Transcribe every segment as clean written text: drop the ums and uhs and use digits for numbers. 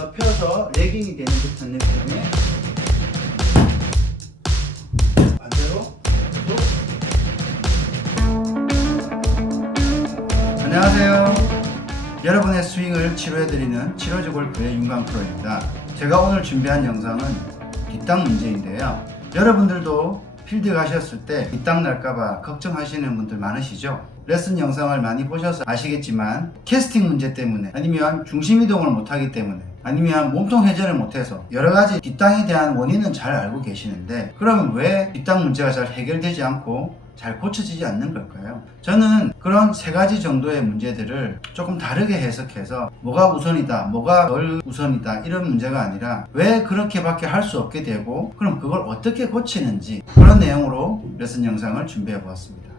접혀서 레깅이 되는 듯한 느낌의 반대로 또. 안녕하세요. 여러분의 스윙을 치료해드리는 치료제 골프의 윤광 프로입니다. 제가 오늘 준비한 영상은 뒷땅 문제인데요. 여러분들도 필드 가셨을 때 뒷땅 날까봐 걱정하시는 분들 많으시죠? 레슨 영상을 많이 보셔서 아시겠지만 캐스팅 문제 때문에, 아니면 중심 이동을 못하기 때문에, 아니면 몸통 회전을 못해서 여러가지 뒷땅에 대한 원인은 잘 알고 계시는데, 그러면 왜 뒷땅 문제가 잘 해결되지 않고 잘 고쳐지지 않는 걸까요? 저는 그런 세 가지 정도의 문제들을 조금 다르게 해석해서 뭐가 우선이다, 뭐가 덜 우선이다, 이런 문제가 아니라 왜 그렇게밖에 할 수 없게 되고, 그럼 그걸 어떻게 고치는지, 그런 내용으로 레슨 영상을 준비해 보았습니다.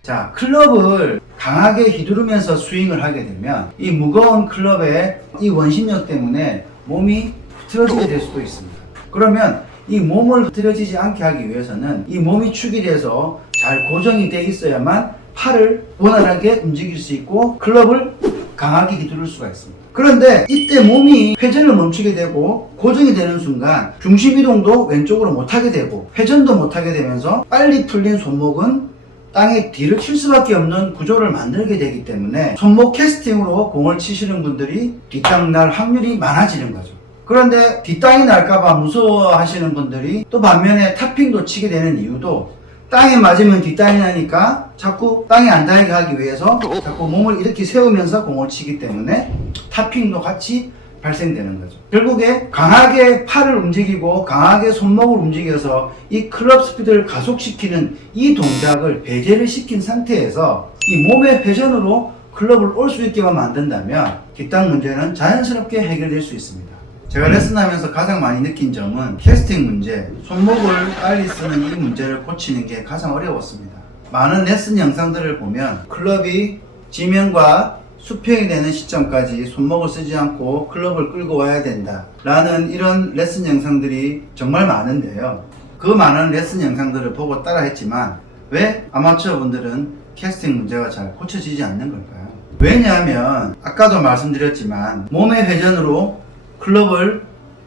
자, 클럽을 강하게 휘두르면서 스윙을 하게 되면 이 무거운 클럽의 이 원심력 때문에 몸이 흐트러지게 될 수도 있습니다. 그러면 이 몸을 흐트러지지 않게 하기 위해서는 이 몸이 축이 돼서 잘 고정이 돼 있어야만 팔을 원활하게 움직일 수 있고 클럽을 강하게 휘두를 수가 있습니다. 그런데 이때 몸이 회전을 멈추게 되고 고정이 되는 순간 중심 이동도 왼쪽으로 못하게 되고 회전도 못하게 되면서 빨리 풀린 손목은 땅에 뒤를 칠 수밖에 없는 구조를 만들게 되기 때문에 손목 캐스팅으로 공을 치시는 분들이 뒷땅 날 확률이 많아지는 거죠. 그런데 뒷땅이 날까봐 무서워 하시는 분들이 또 반면에 탑핑도 치게 되는 이유도 땅에 맞으면 뒷땅이 나니까 자꾸 땅에 안 닿게 하기 위해서 자꾸 몸을 이렇게 세우면서 공을 치기 때문에 탑핑도 같이 발생되는 거죠. 결국에 강하게 팔을 움직이고 강하게 손목을 움직여서 이 클럽 스피드를 가속시키는 이 동작을 배제를 시킨 상태에서 이 몸의 회전으로 클럽을 올 수 있게만 만든다면 뒷땅 문제는 자연스럽게 해결될 수 있습니다. 제가 레슨하면서 가장 많이 느낀 점은 캐스팅 문제, 손목을 빨리 쓰는 이 문제를 고치는 게 가장 어려웠습니다. 많은 레슨 영상들을 보면 클럽이 지면과 수평이 되는 시점까지 손목을 쓰지 않고 클럽을 끌고 와야 된다 라는 이런 레슨 영상들이 정말 많은데요. 그 많은 레슨 영상들을 보고 따라 했지만 왜 아마추어 분들은 캐스팅 문제가 잘 고쳐지지 않는 걸까요? 왜냐하면 아까도 말씀드렸지만 몸의 회전으로 클럽을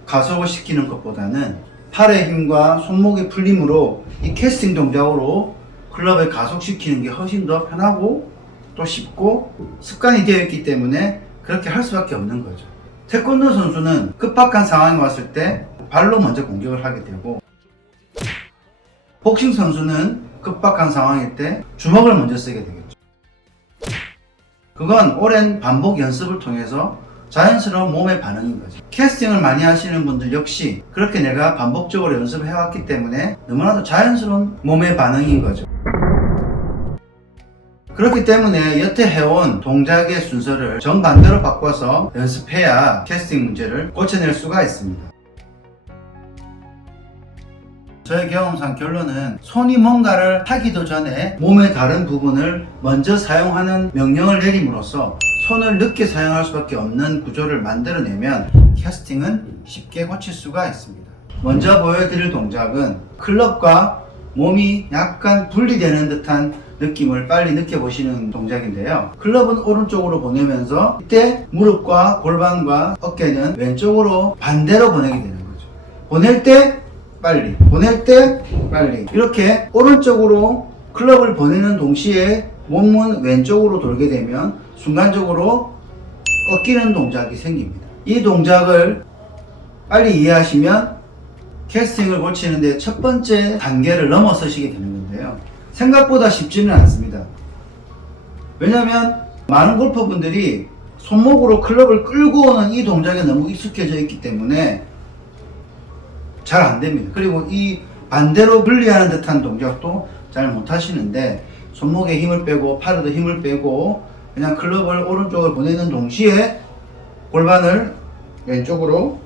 가속을 시키는 것보다는 팔의 힘과 손목의 풀림으로 이 캐스팅 동작으로 클럽을 가속시키는 게 훨씬 더 편하고 또 쉽고 습관이 되어 있기 때문에 그렇게 할 수밖에 없는 거죠. 태권도 선수는 급박한 상황이 왔을 때 발로 먼저 공격을 하게 되고, 복싱 선수는 급박한 상황일 때 주먹을 먼저 쓰게 되겠죠. 그건 오랜 반복 연습을 통해서 자연스러운 몸의 반응인 거죠. 캐스팅을 많이 하시는 분들 역시 그렇게 내가 반복적으로 연습을 해왔기 때문에 너무나도 자연스러운 몸의 반응인 거죠. 그렇기 때문에 여태 해온 동작의 순서를 정반대로 바꿔서 연습해야 캐스팅 문제를 고쳐낼 수가 있습니다. 저의 경험상 결론은 손이 뭔가를 하기도 전에 몸의 다른 부분을 먼저 사용하는 명령을 내림으로써 손을 늦게 사용할 수밖에 없는 구조를 만들어내면 캐스팅은 쉽게 고칠 수가 있습니다. 먼저 보여드릴 동작은 클럽과 몸이 약간 분리되는 듯한 느낌을 빨리 느껴보시는 동작인데요. 클럽은 오른쪽으로 보내면서 이때 무릎과 골반과 어깨는 왼쪽으로 반대로 보내게 되는 거죠. 보낼 때 빨리, 보낼 때 빨리, 이렇게 오른쪽으로 클럽을 보내는 동시에 몸은 왼쪽으로 돌게 되면 순간적으로 꺾이는 동작이 생깁니다. 이 동작을 빨리 이해하시면 캐스팅을 고치는데 첫 번째 단계를 넘어서시게 되는 건데요. 생각보다 쉽지는 않습니다. 왜냐하면 많은 골퍼분들이 손목으로 클럽을 끌고 오는 이 동작에 너무 익숙해져 있기 때문에 잘 안됩니다. 그리고 이 반대로 분리하는 듯한 동작도 잘 못하시는데, 손목에 힘을 빼고 팔에도 힘을 빼고 그냥 클럽을 오른쪽으로 보내는 동시에 골반을 왼쪽으로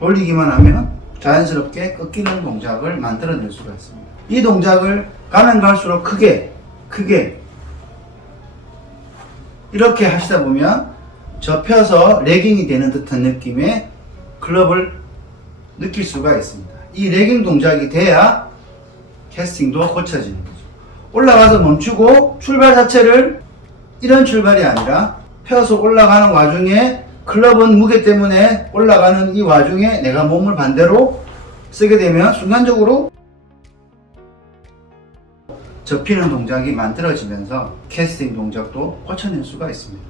돌리기만 하면 자연스럽게 꺾이는 동작을 만들어낼 수가 있습니다. 이 동작을 가면 갈수록 크게 이렇게 하시다 보면 접혀서 레깅이 되는 듯한 느낌의 클럽을 느낄 수가 있습니다. 이 레깅 동작이 돼야 캐스팅도 고쳐지는 거죠. 올라가서 멈추고 출발 자체를 이런 출발이 아니라 펴서 올라가는 와중에 클럽은 무게 때문에 올라가는 이 와중에 내가 몸을 반대로 쓰게 되면 순간적으로 접히는 동작이 만들어지면서 캐스팅 동작도 고쳐낼 수가 있습니다.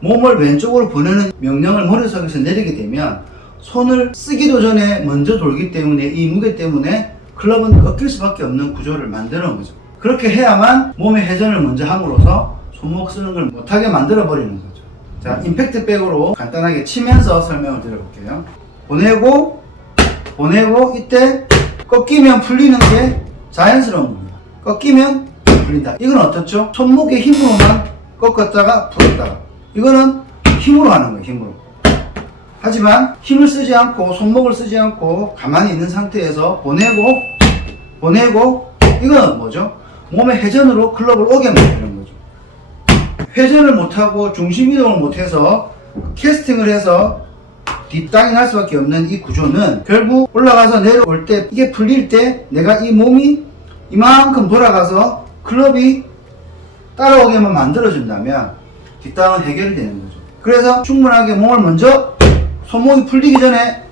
몸을 왼쪽으로 보내는 명령을 머릿속에서 내리게 되면 손을 쓰기도 전에 먼저 돌기 때문에 이 무게 때문에 클럽은 꺾일 수밖에 없는 구조를 만드는 거죠. 그렇게 해야만 몸의 회전을 먼저 함으로써 손목 쓰는 걸 못하게 만들어 버리는 거죠. 자, 임팩트 백으로 간단하게 치면서 설명을 드려볼게요. 보내고 이때 꺾이면 풀리는 게 자연스러운 겁니다. 꺾이면 풀린다. 이건 어떻죠? 손목의 힘으로만 꺾었다가 풀었다가, 이거는 힘으로 하는 거예요. 힘으로. 하지만 힘을 쓰지 않고 손목을 쓰지 않고 가만히 있는 상태에서 보내고 이거는 뭐죠? 몸의 회전으로 클럽을 오게 만드는 거죠. 회전을 못하고 중심 이동을 못해서 캐스팅을 해서 뒷땅이 날 수밖에 없는 이 구조는 결국 올라가서 내려올 때 이게 풀릴 때 내가 이 몸이 이만큼 돌아가서 클럽이 따라오게만 만들어준다면 뒷땅은 해결이 되는 거죠. 그래서 충분하게 몸을 먼저 손목이 풀리기 전에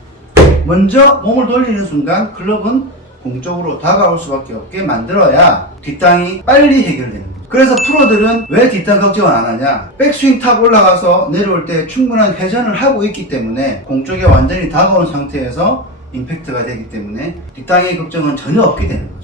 먼저 몸을 돌리는 순간 클럽은 공쪽으로 다가올 수밖에 없게 만들어야 뒷땅이 빨리 해결되는 거죠. 그래서 프로들은 왜 뒷땅 걱정을 안 하냐? 백스윙 탑 올라가서 내려올 때 충분한 회전을 하고 있기 때문에 공쪽에 완전히 다가온 상태에서 임팩트가 되기 때문에 뒷땅의 걱정은 전혀 없게 되는 거죠.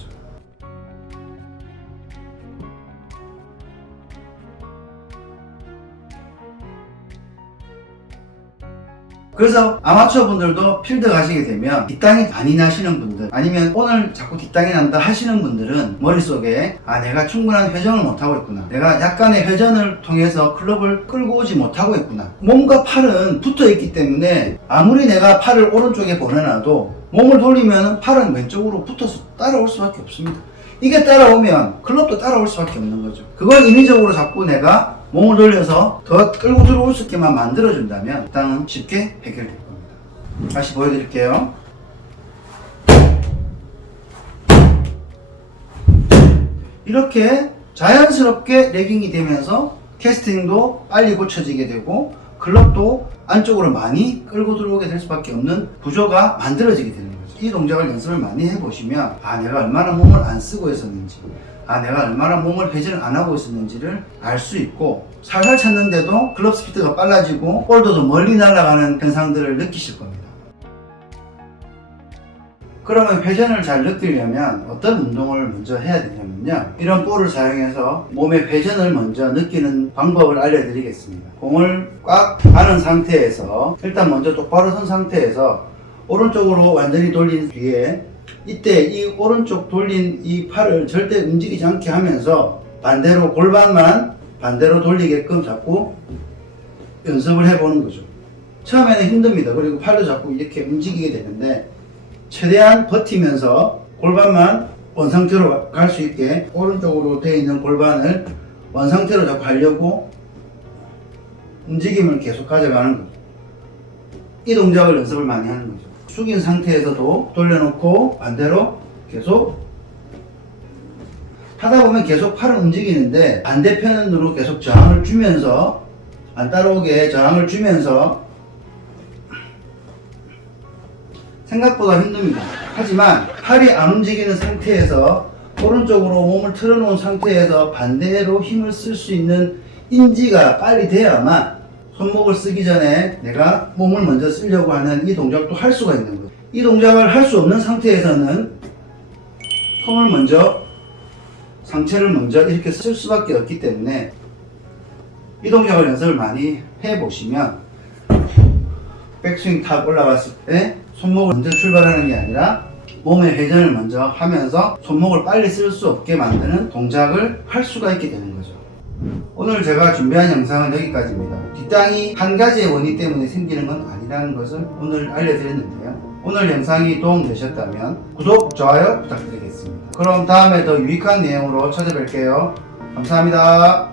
그래서 아마추어 분들도 필드 가시게 되면 뒷땅이 많이 나시는 분들, 아니면 오늘 자꾸 뒷땅이 난다 하시는 분들은 머릿속에 내가 충분한 회전을 못하고 있구나, 내가 약간의 회전을 통해서 클럽을 끌고 오지 못하고 있구나, 몸과 팔은 붙어 있기 때문에 아무리 내가 팔을 오른쪽에 보내놔도 몸을 돌리면 팔은 왼쪽으로 붙어서 따라올 수밖에 없습니다. 이게 따라오면 클럽도 따라올 수밖에 없는 거죠. 그걸 인위적으로 자꾸 내가 몸을 돌려서 더 끌고 들어올 수 있게만 만들어준다면 뒷땅은 쉽게 해결될 겁니다. 다시 보여드릴게요. 이렇게 자연스럽게 레깅이 되면서 캐스팅도 빨리 고쳐지게 되고 클럽도 안쪽으로 많이 끌고 들어오게 될 수밖에 없는 구조가 만들어지게 되는 거죠. 이 동작을 연습을 많이 해보시면 내가 얼마나 몸을 안 쓰고 있었는지, 내가 얼마나 몸을 회전을 안 하고 있었는지를 알 수 있고, 살살 찼는데도 클럽 스피드가 빨라지고 볼도 더 멀리 날아가는 현상들을 느끼실 겁니다. 그러면 회전을 잘 느끼려면 어떤 운동을 먼저 해야 되냐면요, 이런 볼을 사용해서 몸의 회전을 먼저 느끼는 방법을 알려드리겠습니다. 공을 꽉 안은 상태에서 일단 먼저 똑바로 선 상태에서 오른쪽으로 완전히 돌린 뒤에 이때 이 오른쪽 돌린 이 팔을 절대 움직이지 않게 하면서 반대로 골반만 반대로 돌리게끔 자꾸 연습을 해보는 거죠. 처음에는 힘듭니다. 그리고 팔도 자꾸 이렇게 움직이게 되는데 최대한 버티면서 골반만 원상태로 갈 수 있게 오른쪽으로 되어 있는 골반을 원상태로 자꾸 하려고 움직임을 계속 가져가는 거죠. 이 동작을 연습을 많이 하는 거죠. 숙인 상태에서도 돌려놓고 반대로 계속 하다 보면 계속 팔은 움직이는데 반대편으로 계속 저항을 주면서 안 따라오게 저항을 주면서 생각보다 힘듭니다. 하지만 팔이 안 움직이는 상태에서 오른쪽으로 몸을 틀어놓은 상태에서 반대로 힘을 쓸 수 있는 인지가 빨리 돼야만 손목을 쓰기 전에 내가 몸을 먼저 쓰려고 하는 이 동작도 할 수가 있는 거예요. 이 동작을 할 수 없는 상태에서는 손을 먼저, 상체를 먼저 이렇게 쓸 수밖에 없기 때문에 이 동작을 연습을 많이 해보시면 백스윙 탑 올라갔을 때 손목을 먼저 출발하는 게 아니라 몸의 회전을 먼저 하면서 손목을 빨리 쓸 수 없게 만드는 동작을 할 수가 있게 되는 거죠. 오늘 제가 준비한 영상은 여기까지입니다. 뒷땅이 한 가지의 원인 때문에 생기는 건 아니라는 것을 오늘 알려드렸는데요. 오늘 영상이 도움되셨다면 구독, 좋아요 부탁드리겠습니다. 그럼 다음에 더 유익한 내용으로 찾아뵐게요. 감사합니다.